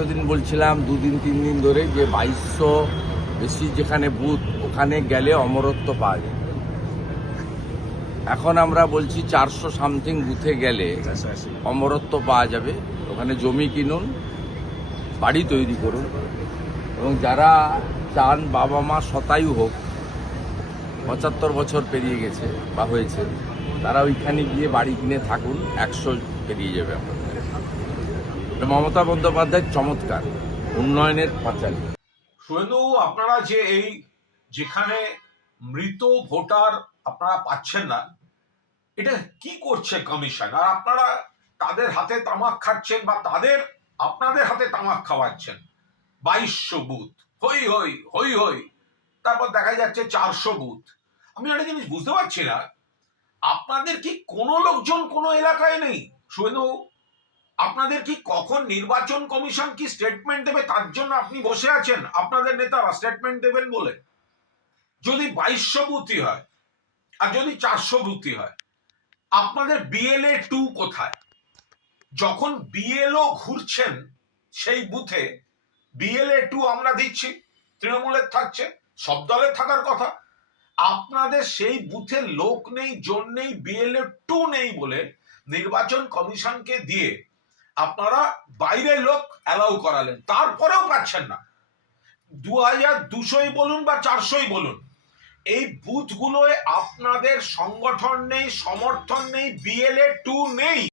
এতদিন বলছিলাম, দুদিন, তিন দিন ধরে যে বাইশশো বেশি যেখানে বুথ, ওখানে গেলে অমরত্ব পাওয়া যায়। এখন আমরা বলছি চারশো সামথিং বুথে গেলে অমরত্ব পাওয়া যাবে। ওখানে জমি কিনুন, বাড়ি তৈরি করুন এবং যারা চান বাবা মা শতায়ু হোক, পঁচাত্তর বছর পেরিয়ে গেছে বা হয়েছে, তারা ওইখানে গিয়ে বাড়ি কিনে থাকুন, একশো পেরিয়ে যাবে আপনাদের মমতা বন্দ্যোপাধ্যায়ের চমৎকার উন্নয়নের পাঁচালী। শুভেন্দু আপনারা যে এই যেখানে মৃত ভোটার আপনারা পাচ্ছেন না, এটা কি করছে কমিশন? আর আপনারা তাদের হাতে তামাক খাচ্ছেন বা তাদের, আপনাদের হাতে তামাক খাওয়াচ্ছেন? বাইশশো বুথ, হই হই হই হই, তারপর দেখা যাচ্ছে চারশো বুথ। আমি একটা জিনিস বুঝতে পারছি না, আপনাদের কি কোনো লোকজন কোনো এলাকায় নেই? শুভেন্দু আপনাদের কি কখন নির্বাচন কমিশন কি স্টেটমেন্ট দেবে? তার জন্য আপনি বসে আছেন। আপনাদের নেতারা স্টেটমেন্ট দেবেন বলে। যদি বাইশশো বুথই হয়, আর যদি চারশো বুথই হয়, আপনাদের বিএলএ টু কোথায়? যখন বিএলও ঘুরছেন, সেই বুথে বিএলএ টু আমরা দিচ্ছি। তৃণমূলের থাকছে, সব দলের থাকার কথা। আপনাদের সেই বুথে লোক নেই, জন নেই বিএলএ টু নেই বলে নির্বাচন কমিশনকে দিয়ে আপনারা বাইরের লোক অ্যালাউ করালেন, তারপরেও পাচ্ছেন না। দু হাজার দুশোই বলুন বা চারশোই বলুন, এই বুথগুলোয় আপনাদের সংগঠন নেই, সমর্থন নেই বিএলএ টু নেই।